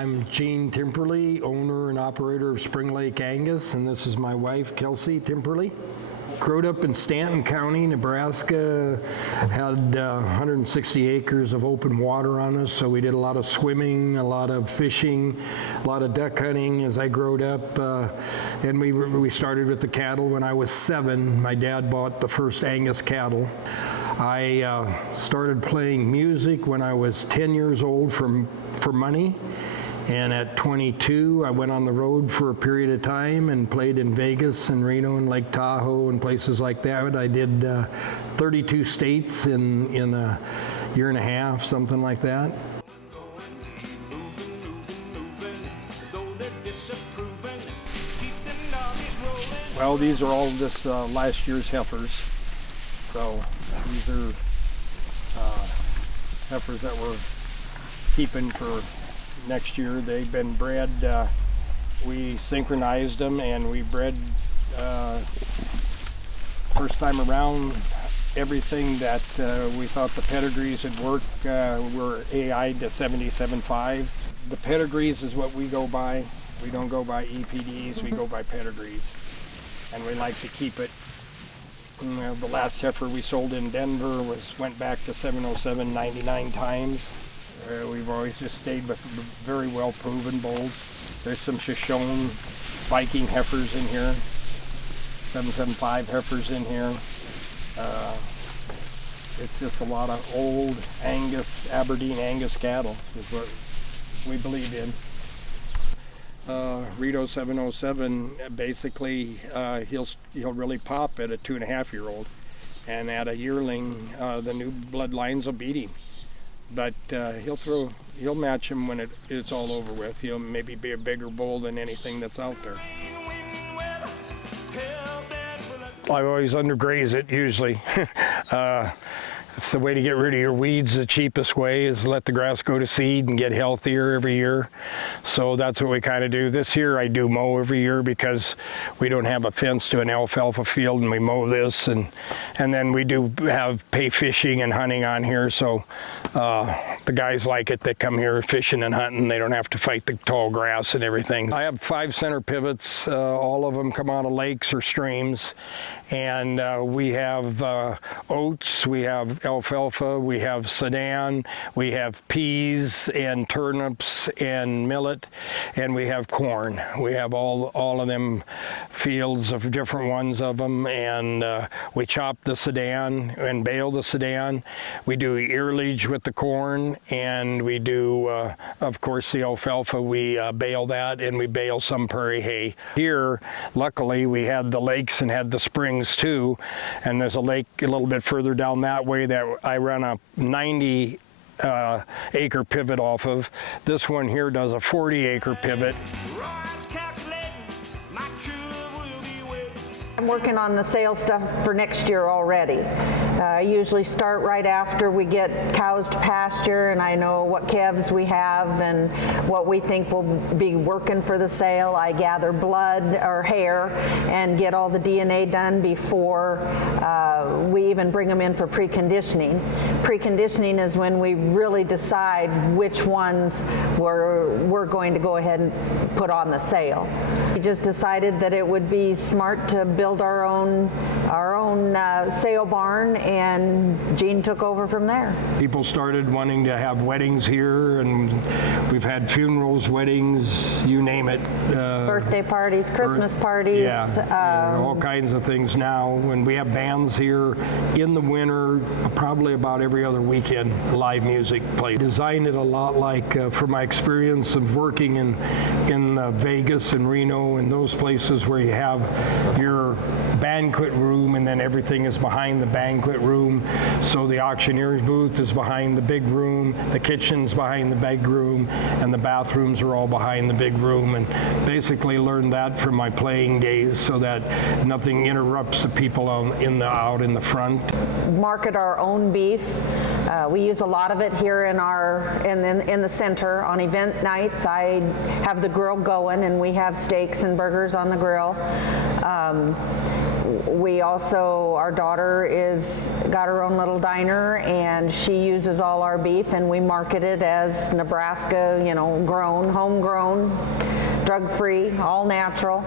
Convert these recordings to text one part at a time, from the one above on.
I'm Gene Timperley, owner and operator of Spring Lake Angus, and this is my wife, Kelsey Timperley. Growed up in Stanton County, Nebraska, had 160 acres of open water on us, so we did a lot of swimming, a lot of fishing, a lot of duck hunting as I growed up. And we started with the cattle when I was 7. My dad bought the first Angus cattle. I started playing music when I was 10 years old for money. And at 22, I went on the road for a period of time and played in Vegas and Reno and Lake Tahoe and places like that. I did 32 states in a year and a half, something like that. Well, these are all this last year's heifers. So these are heifers that we're keeping for next year. They've been bred, we synchronized them and we bred first time around everything that we thought the pedigrees would work were AI to 77.5. The pedigrees is what we go by. We don't go by EPDs, we go by pedigrees. And we like to keep it. The last heifer we sold in Denver went back to 707 99 times. We've always just stayed with very well proven bulls. There's some Shoshone Viking heifers in here, 775 heifers in here. It's just a lot of old Angus, Aberdeen Angus cattle is what we believe in. Rito 707, basically he'll really pop at a 2.5-year-old, and at a yearling the new bloodlines will beat him. But he'll match him when it's all over with. He'll maybe be a bigger bull than anything that's out there. I always undergraze it usually. It's the way to get rid of your weeds. The cheapest way is let the grass go to seed and get healthier every year. So that's what we kind of do. This year I do mow every year because we don't have a fence to an alfalfa field, and we mow this, and then we do have pay fishing and hunting on here. So the guys like it that come here fishing and hunting. They don't have to fight the tall grass and everything. I have 5 center pivots. All of them come out of lakes or streams. And we have oats, we have alfalfa, we have sedan, we have peas and turnips and millet, and we have corn. We have all of them fields of different ones of them, and we chop the sedan and bale the sedan. We do earlage with the corn, and we do, of course, the alfalfa. We bale that, and we bale some prairie hay. Here, luckily, we had the lakes and had the springs too, and there's a lake a little bit further down that way that I run a 90 acre pivot off of. This one here does a 40 acre pivot. I'm working on the sales stuff for next year already. I usually start right after we get cows to pasture, and I know what calves we have and what we think will be working for the sale. I gather blood or hair and get all the DNA done before we even bring them in for preconditioning. Preconditioning is when we really decide which ones we're going to go ahead and put on the sale. We just decided that it would be smart to build our own sale barn, and Gene took over from there. People started wanting to have weddings here, and we've had funerals, weddings, you name it. Birthday parties, Christmas parties. Yeah, all kinds of things now. When we have bands here in the winter, probably about every other weekend, live music played. Designed it a lot like, from my experience of working in Vegas and Reno and those places where you have your banquet room and then everything is behind the banquet room. So the auctioneer's booth is behind the big room, the kitchen's behind the big room, and the bathrooms are all behind the big room. And basically learned that from my playing days so that nothing interrupts the people out in the front. Market our own beef. We use a lot of it here in the center on event nights. I have the grill going, and we have steaks and burgers on the grill. We also, our daughter got her own little diner, and she uses all our beef, and we market it as Nebraska, grown, homegrown, drug-free, all natural.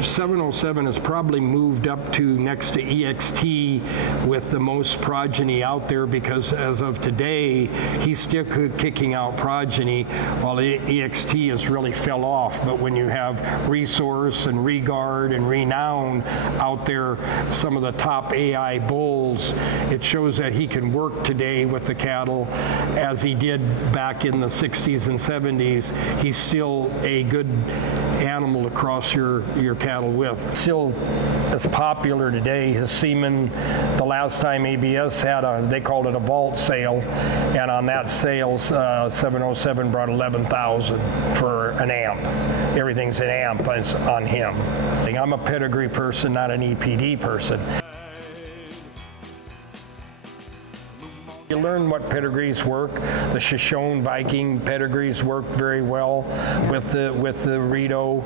707 has probably moved up to next to EXT with the most progeny out there, because as of today, he's still kicking out progeny while EXT has really fell off. But when you have Resource and Regard and Renown out there, some of the top AI bulls, it shows that he can work today with the cattle as he did back in the 60s and 70s. He's still a good animal to cross your cattle with. Still as popular today. His semen, the last time ABS had they called it a vault sale, and on that sale, 707 brought 11,000 for an amp. Everything's an amp is on him. I'm a pedigree person, not an EPD person. You learn what pedigrees work. The Shoshone Viking pedigrees work very well with the Rito.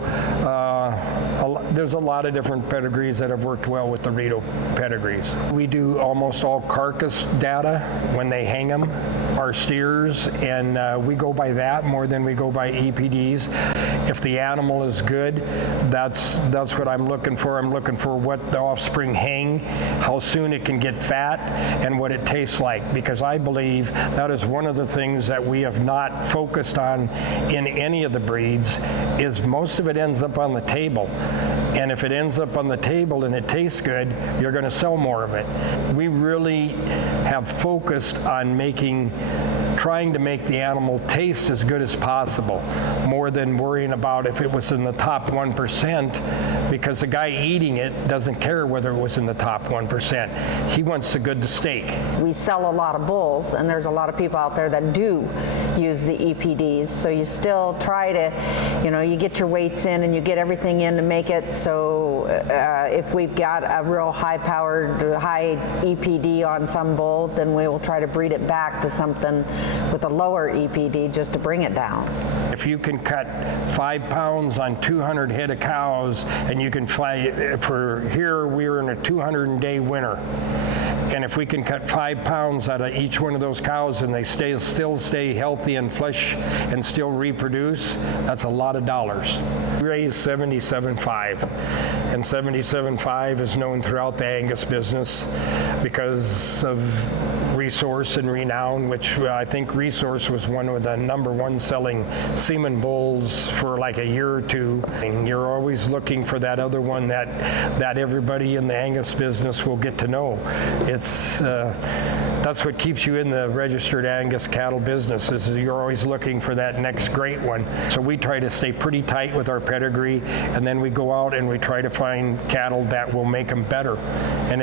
There's a lot of different pedigrees that have worked well with the Rito pedigrees. We do almost all carcass data when they hang them, our steers, and we go by that more than we go by EPDs. If the animal is good, that's what I'm looking for. I'm looking for what the offspring hang, how soon it can get fat, and what it tastes like, because I believe that is one of the things that we have not focused on in any of the breeds, is most of it ends up on the table. And if it ends up on the table and it tastes good, you're going to sell more of it. We really have focused on trying to make the animal taste as good as possible, more than worrying about if it was in the top 1%, because the guy eating it doesn't care whether it was in the top 1%. He wants the good steak. We sell a lot of bulls, and there's a lot of people out there that do use the EPDs, so you still try to, you get your weights in and you get everything in to make it so if we've got a real high-powered, high EPD on some bull, then we will try to breed it back to something with a lower EPD just to bring it down. If you can cut 5 pounds on 200 head of cows, and you can fly, for here we're in a 200-day winter, and if we can cut 5 pounds out of each one of those cows and they still stay healthy and flesh and still reproduce, that's a lot of dollars. We raise 77.5, and 77.5 is known throughout the Angus business because of Resource and Renown, which I think Resource was one of the #1 selling semen bulls for like a year or two. And you're always looking for that other one that everybody in the Angus business will get to know. That's what keeps you in the registered Angus cattle business, is you're always looking for that next great one. So we try to stay pretty tight with our pedigree, and then we go out and we try to find cattle that will make them better. And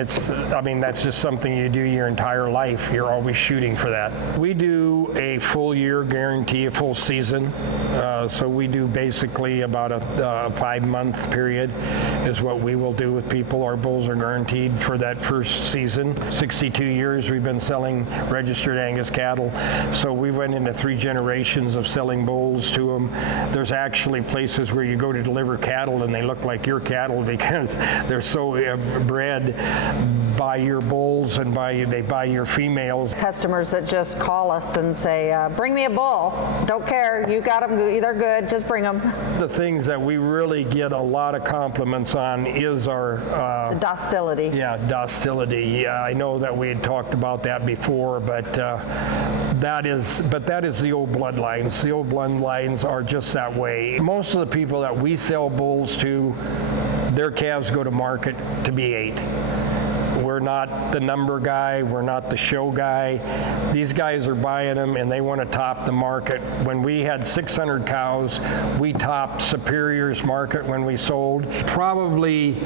that's just something you do your entire life. You're always shooting for that. We do a full year guarantee, a full season. So we do basically about a 5-month period is what we will do with people. Our bulls are guaranteed for that first season. 62 years we've been selling registered Angus cattle. So we went into 3 generations of selling bulls to them. There's actually places where you go to deliver cattle and they look like your cattle because they're so bred by your bulls and they buy your females. Customers that just call us and say, bring me a bull. Don't care. You got them. They're good. Just bring them. The things that we really get a lot of compliments on is our the docility. Yeah, docility. I know that we had talked about that before, but that is the old bloodlines. The old bloodlines are just that way. Most of the people that we sell bulls to, their calves go to market to be ate. We're not the number guy. We're not the show guy. These guys are buying them and they want to top the market. When we had 600 cows, we topped Superior's market when we sold. Probably,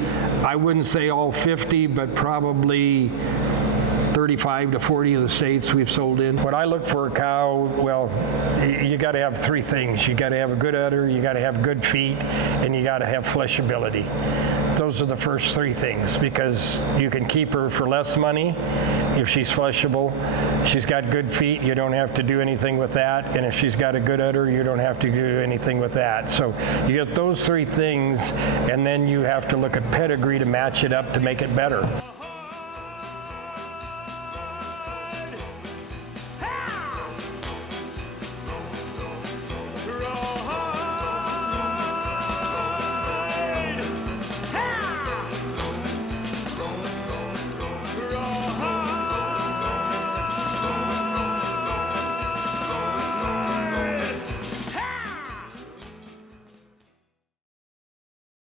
I wouldn't say all 50, but probably 35 to 40 of the states we've sold in. When I look for a cow, well, you got to have 3 things. You got to have a good udder, you got to have good feet, and you got to have fleshability. those are the first three things, because you can keep her for less money if she's fleshable. She's got good feet, you don't have to do anything with that. And if she's got a good udder, you don't have to do anything with that. So you get those three things, and then you have to look at pedigree to match it up to make it better.